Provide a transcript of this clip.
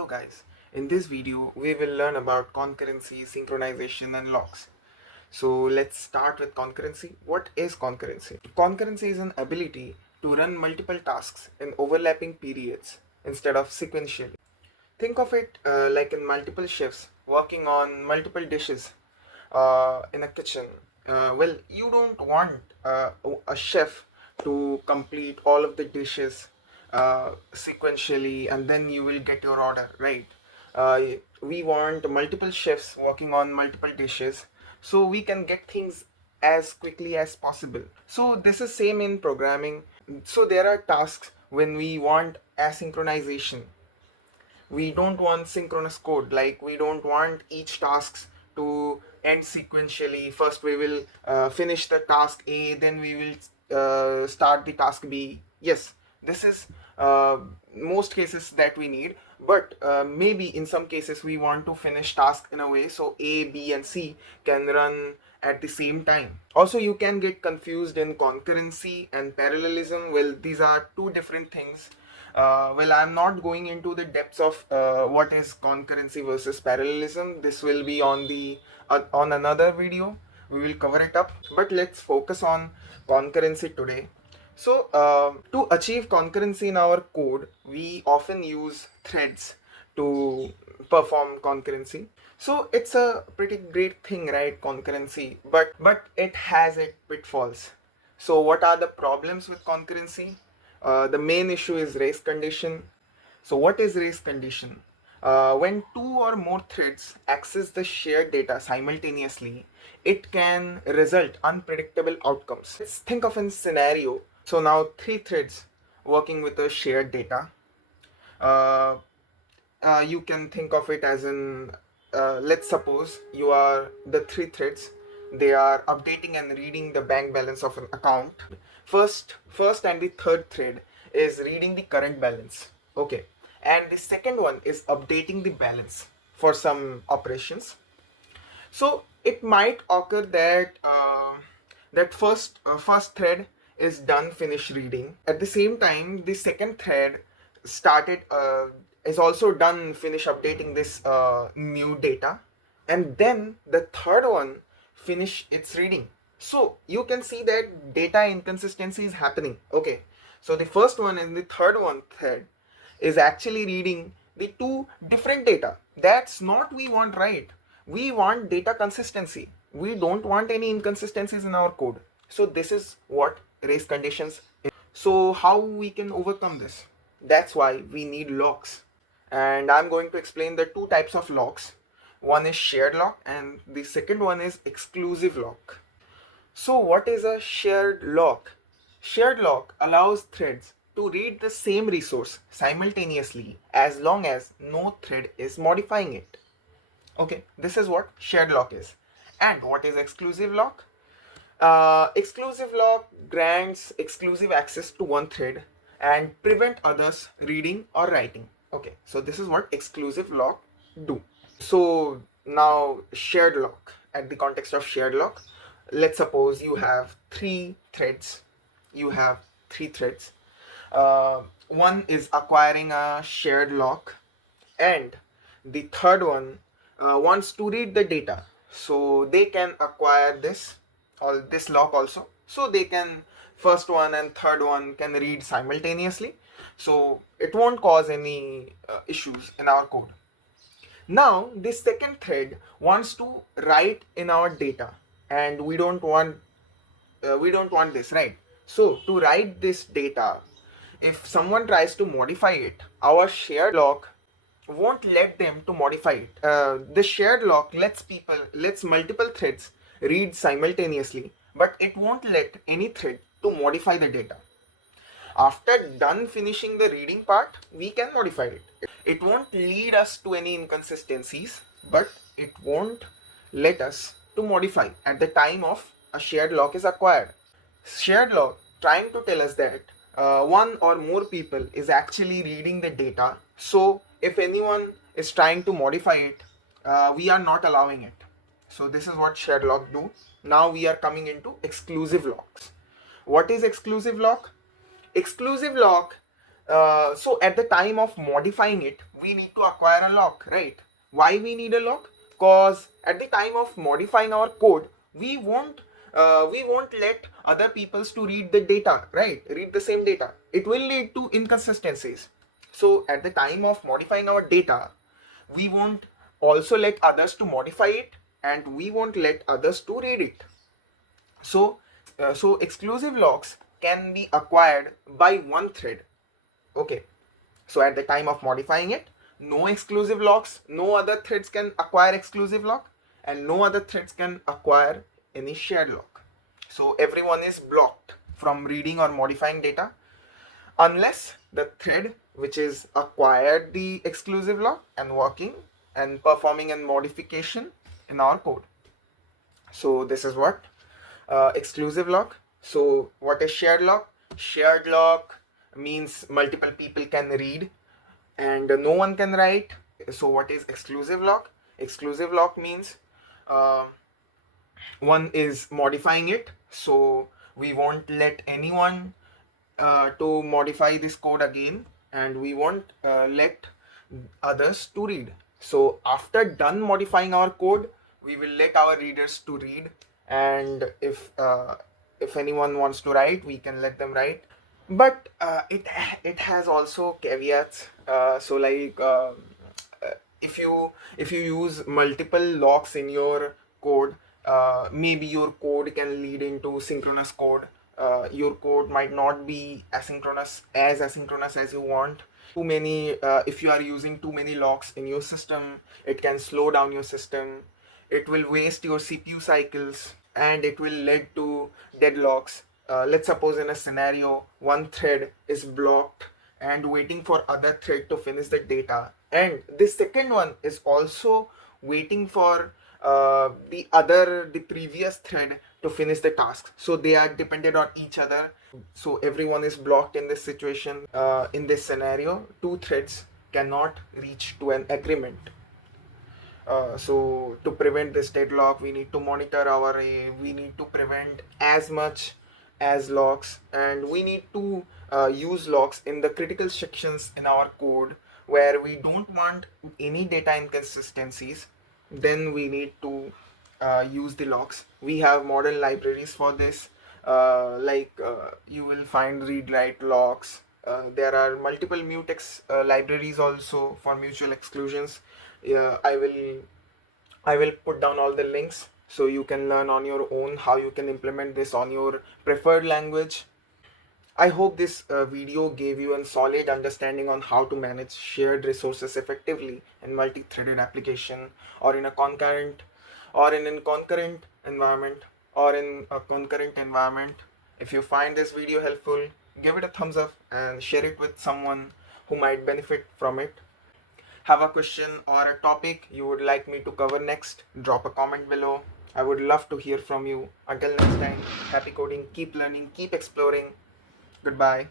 Hello guys, in this video we will learn about concurrency, synchronization and locks. So let's start with concurrency. What is concurrency? Concurrency is an ability to run multiple tasks in overlapping periods instead of sequentially. Think of it like in multiple chefs working on multiple dishes in a kitchen. You don't want a chef to complete all of the dishes sequentially and then you will get your order, right? Uh, we want multiple chefs working on multiple dishes so we can get things as quickly as possible. So this is same in programming. So there are tasks when we want asynchronization. We don't want synchronous code, like we don't want each tasks to end sequentially. First we will finish the task A, then we will start the task B. Yes, this is most cases that we need, but maybe in some cases we want to finish task in a way so A, B and C can run at the same time. Also, you can get confused in concurrency and parallelism. Well, these are two different things. I'm not going into the depths of what is concurrency versus parallelism. This will be on another video. We will cover it up. But let's focus on concurrency today. So, to achieve concurrency in our code, we often use threads to perform concurrency. So it's a pretty great thing, right? Concurrency, but it has its pitfalls. So what are the problems with concurrency? The main issue is race condition. So what is race condition? When two or more threads access the shared data simultaneously, it can result unpredictable outcomes. Let's think of a scenario. So now three threads working with a shared data. You can think of it as in, let's suppose you are the three threads. They are updating and reading the bank balance of an account. First and the third thread is reading the current balance. Okay. And the second one is updating the balance for some operations. So it might occur that that first thread is done finish reading. At the same time, the second thread is also done finish updating this new data, and then the third one finish its reading. So you can see that data inconsistency is happening. Okay, so the first one and the third one thread is actually reading the two different data. That's not we want, right? We want data consistency. We don't want any inconsistencies in our code. So this is what race conditions is. So how we can overcome this? That's why we need locks. And I'm going to explain the two types of locks. One is shared lock and the second one is exclusive lock. So what is a shared lock? Shared lock allows threads to read the same resource simultaneously as long as no thread is modifying it. Okay, this is what shared lock is. And what is exclusive lock? Exclusive lock grants exclusive access to one thread and prevent others reading or writing. Okay, so this is what exclusive lock do. So now shared lock, at the context of shared lock, let's suppose you have three threads. One is acquiring a shared lock, and the third one wants to read the data. So they can acquire this lock also. So they can, first one and third one can read simultaneously. So it won't cause any issues in our code. Now this second thread wants to write in our data, and we don't want this, right? So to write this data, if someone tries to modify it, our shared lock won't let them to modify it. The shared lock lets multiple threads read simultaneously, but it won't let any thread to modify the data. After done finishing the reading part, we can modify it. It won't lead us to any inconsistencies, but it won't let us to modify at the time of a shared lock is acquired. Shared lock trying to tell us that one or more people is actually reading the data. So if anyone is trying to modify it, we are not allowing it. So this is what shared lock do. Now we are coming into exclusive locks. What is exclusive lock? Exclusive lock So at the time of modifying it, we need to acquire a lock, right? Why we need a lock? Because at the time of modifying our code, we won't let other peoples to read the data, right? Read the same data. It will lead to inconsistencies. So at the time of modifying our data, we won't also let others to modify it, and we won't let others to read it. So exclusive locks can be acquired by one thread. Okay, so at the time of modifying it, no exclusive locks, no other threads can acquire exclusive lock, and no other threads can acquire any shared lock. So everyone is blocked from reading or modifying data unless the thread which is acquired the exclusive lock and working and performing a modification in our code. So this is what exclusive lock. So what is shared lock? Shared lock means multiple people can read and no one can write. So what is exclusive lock? Exclusive lock means uh, one is modifying it, so we won't let anyone to modify this code again, and we won't let others to read. So after done modifying our code, we will let our readers to read, and if anyone wants to write, we can let them write. But it has also caveats. So like if you use multiple locks in your code, maybe your code can lead into synchronous code. Your code might not be asynchronous as you want. Too many, if you are using too many locks in your system, it can slow down your system. It will waste your CPU cycles, and it will lead to deadlocks. Let's suppose in a scenario, one thread is blocked and waiting for other thread to finish the data, and this second one is also waiting for the previous thread to finish the task. So they are dependent on each other. So everyone is blocked in this situation. In this scenario, two threads cannot reach to an agreement. So to prevent this deadlock, we need to monitor our array, we need to prevent as much as locks, and we need to use locks in the critical sections in our code where we don't want any data inconsistencies. Then we need to use the locks. We have modern libraries for this, you will find read write locks. There are multiple mutex libraries also for mutual exclusions. Yeah, I will put down all the links so you can learn on your own how you can implement this on your preferred language. I hope this video gave you a solid understanding on how to manage shared resources effectively in multi-threaded application, or in a concurrent environment, or in a concurrent environment. If you find this video helpful, give it a thumbs up and share it with someone who might benefit from it. Have a question or a topic you would like me to cover next, drop a comment below. I would love to hear from you. Until next time, happy coding, keep learning, keep exploring. Goodbye.